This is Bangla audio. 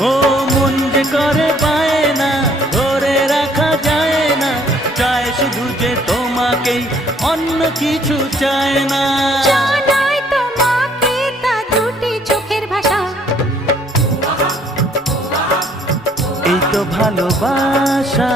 ও মন যে করে পায় না, ধরে রাখা যায় না, চায় শুধু যে তোমাকেই, অন্য কিছু চায় না। জানাই তোমাকে তা দুটি চোখের ভাষা, এই তো ভালোবাসা।